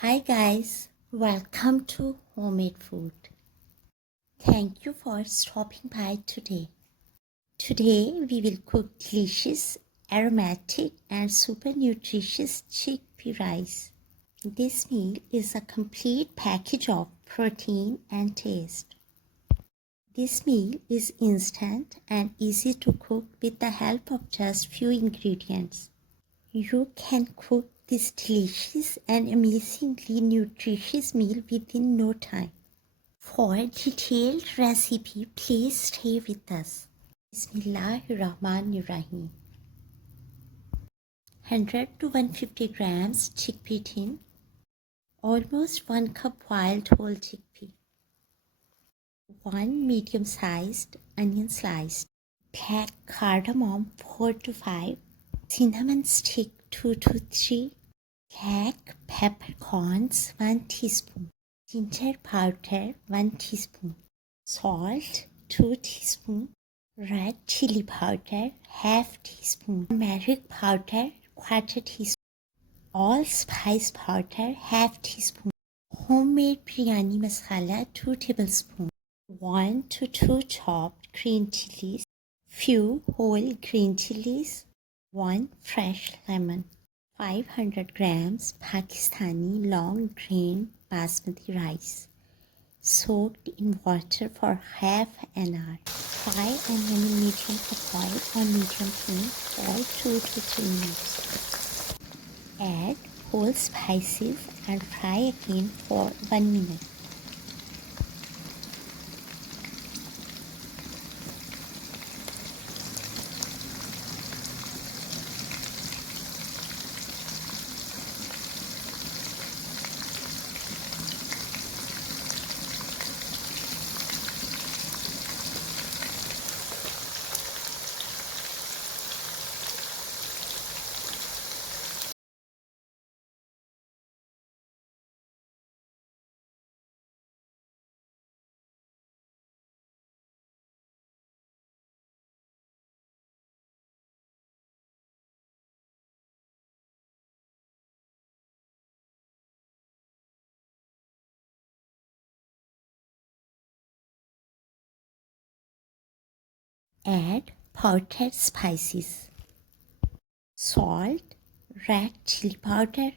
Hi guys, welcome to Homemade Food. Thank you for stopping by today. Today we will cook delicious, aromatic and super nutritious chickpea rice. This meal is a complete package of protein and taste. This meal is instant and easy to cook with the help of just few ingredients. You can cook this delicious and amazingly nutritious meal within no time. For a detailed recipe, please stay with us. Bismillahirrahmanirrahim. 100 to 150 grams chickpea tin. Almost 1 cup wild whole chickpea. 1 medium-sized onion sliced. Black cardamom 4 to 5. Cinnamon stick 2 to 3. Black peppercorns 1 teaspoon. Ginger powder 1 teaspoon. Salt 2 teaspoon. Red chili powder half teaspoon. Turmeric powder quarter teaspoon. Allspice powder half teaspoon. Homemade biryani masala 2 tablespoons. 1 to 2 chopped green chilies. Few whole green chilies. 1 fresh lemon. 500 grams Pakistani long grain basmati rice, soaked in water for half an hour. Fry onion in medium hot oil on medium flame for 2 to 3 minutes. Add whole spices and fry again for 1 minute. Add powdered spices, salt, red chili powder,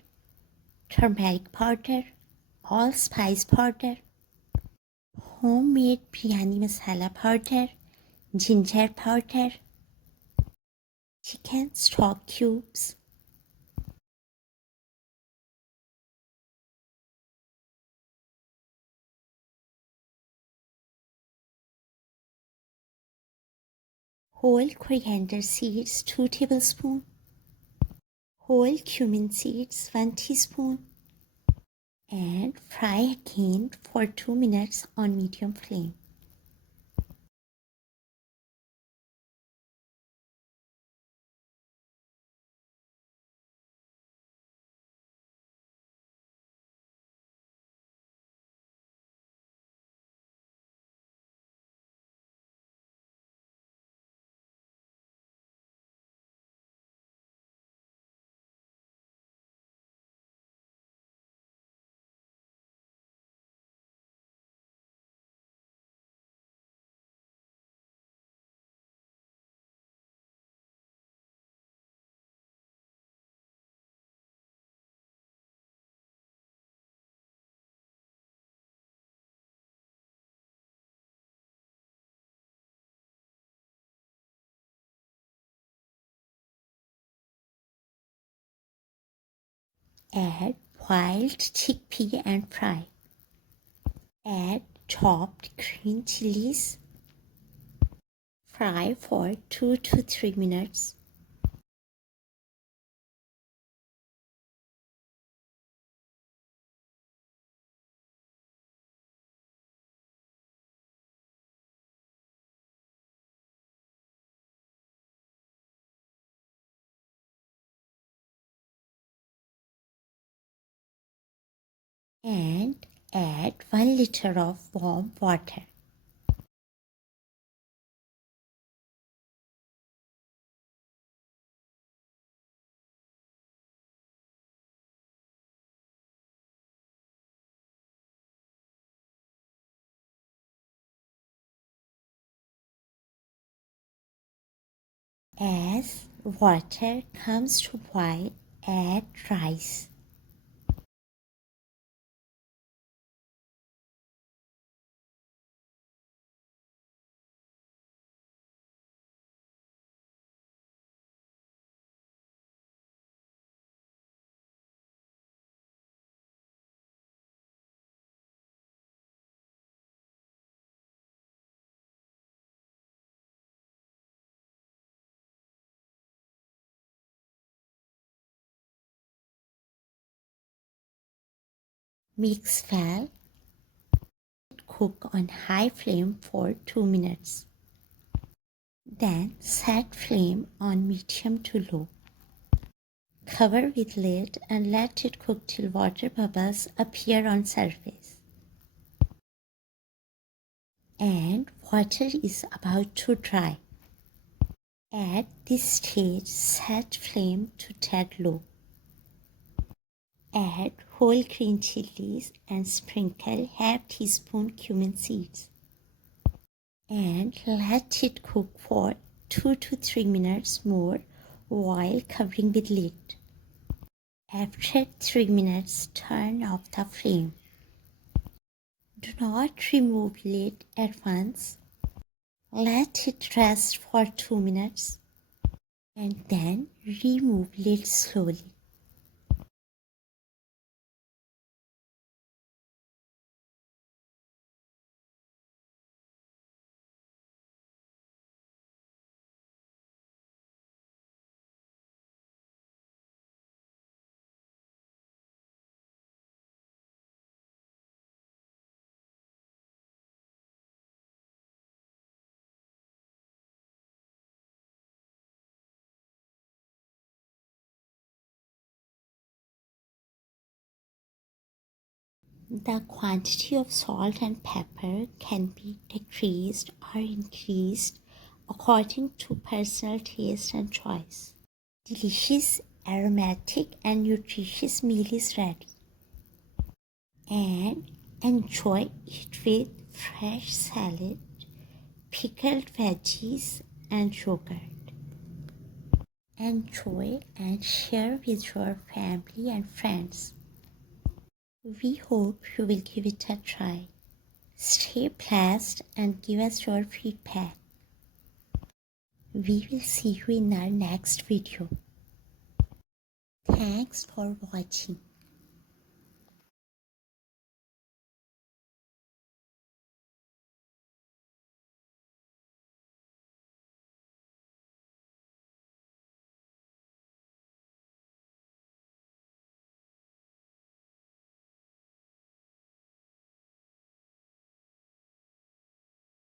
turmeric powder, allspice powder, homemade biryani masala powder, ginger powder, chicken stock cubes, whole coriander seeds 2 tablespoons, whole cumin seeds 1 teaspoon, and fry again for 2 minutes on medium flame. Add wild chickpea and fry. Add chopped green chilies. Fry for 2 to 3 minutes. And add 1 liter of warm water. As water comes to boil, add rice. Mix well. Cook on high flame for 2 minutes. Then set flame on medium to low. Cover with lid and let it cook till water bubbles appear on surface. And water is about to dry. At this stage, set flame to dead low. Add whole green chilies and sprinkle half teaspoon cumin seeds. And let it cook for 2 to 3 minutes more while covering with lid. After 3 minutes, turn off the flame. Do not remove lid at once. Let it rest for 2 minutes and then remove lid slowly. The quantity of salt and pepper can be decreased or increased according to personal taste and choice. Delicious, aromatic and nutritious meal is ready. And enjoy it with fresh salad, pickled veggies and yogurt. Enjoy and share with your family and friends. We hope you will give it a try. Stay blessed and give us your feedback. We will see you in our next video. Thanks for watching.